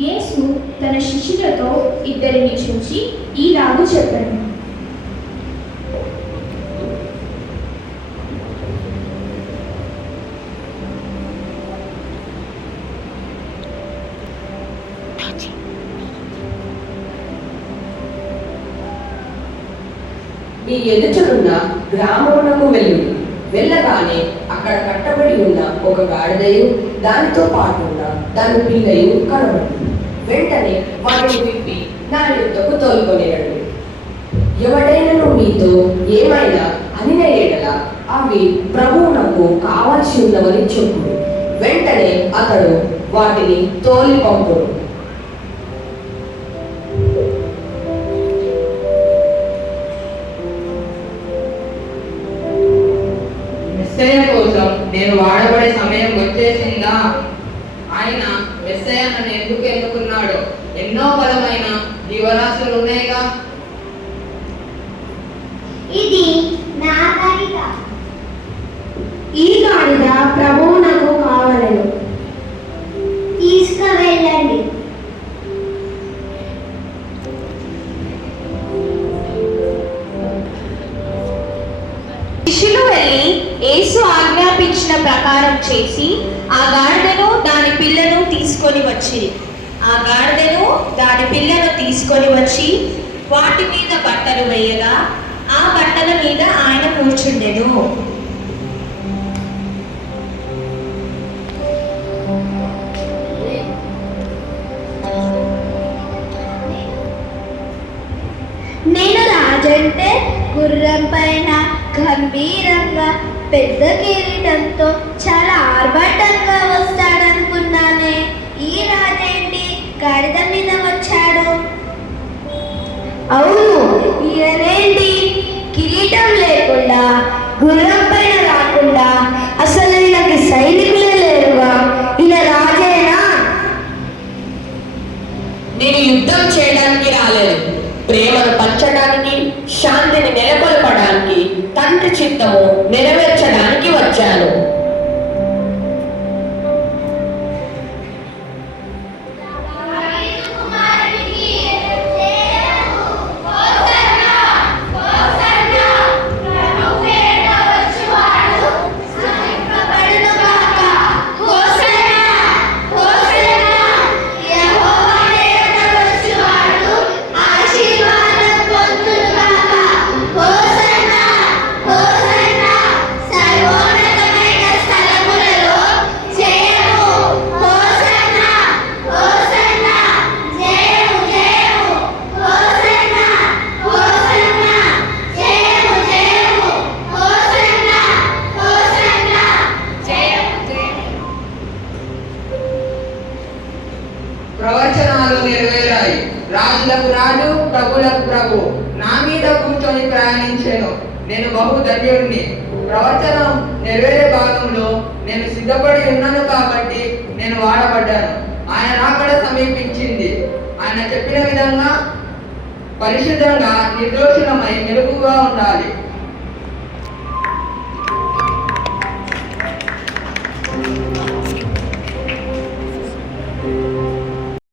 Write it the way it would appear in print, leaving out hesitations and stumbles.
యేసు తన శిష్యులతో ఇద్దరిని చూసి ఈలాగు చెప్పాడు. మీ ఎదుటనున్న గ్రామమునకు వెళ్ళుడి. వెళ్ళగానే అక్కడ కట్టబడి ఉన్న ఒక గాడిదయు దానితో పాటు ఉన్న దాని పిల్లయు కనబడి, వెంటనే వాటిని విప్పి నా యొద్దకు తోలుకొనిరండి. ఎవడైనను మీతో ఏమైనా అనిన ఎడల అవి ప్రభువునకు కావాల్సి ఉన్నవని చెప్పుడు. వెంటనే అతడు వాటిని తోలి పంపుడు. మెస్సయ్య కోసం నేను వాడబడే సమయం వచ్చేసిందా? ఆయన మెస్సయ్య నన్ను ఎందుకు ఎన్నుకున్నాడు? ఎన్నో బలమైన జీవరాశులు ఉన్నాయిగా. ఇది నా గాడిద. ఈ గాడిద ప్రభువునకు కావలెను. తీసుకువెళ్ళండి. శిష్యులు వెళ్ళి యేసు ఆజ్ఞాపించిన ప్రకారం చేసి ఆ గాడిదను దాని పిల్లను తీసుకొని వచ్చి వాటి మీద బట్టలు వేయగా ఆ బట్టల మీద ఆయన కూర్చుండెను. నేను రాజంటే గుర్రం పైన గంభీరంగా పెద్ద కిరీటంతో చాలా ఆర్భాటంగా వస్తాడనుకున్నానే. ఈ రాజేంటి గాడిద మీద వచ్చాడు? అవును, ఈయనేంటి కిరీటం లేకుండా గుర్రం పైన రాకుండా? అసలు ఈయనకి సైనికులే లేరుగా. ఈయన రాజేనా? నేను యుద్ధం చేయడానికి రాలేదు, ప్రేమను పంచడానికి, శాంతిని నెలకొల్పడానికి, తండ్రి చిత్తము నెరవేర్చడానికి వచ్చాను. ప్రవచనాలు నెరవేరాయి. రాజులకు రాజు, ప్రభులకు ప్రభు నా మీద కూర్చొని ప్రయాణించాను. నేను బహు ధన్యుడిని. ప్రవచనం నెరవేరే భాగంలో నేను సిద్ధపడి ఉన్నాను కాబట్టి నేను వాడబడ్డాను. ఆయన రాకడ సమీపించింది. ఆయన చెప్పిన విధంగా పరిశుద్ధంగా నిర్దోషులమై మెలుగుగా ఉండాలి.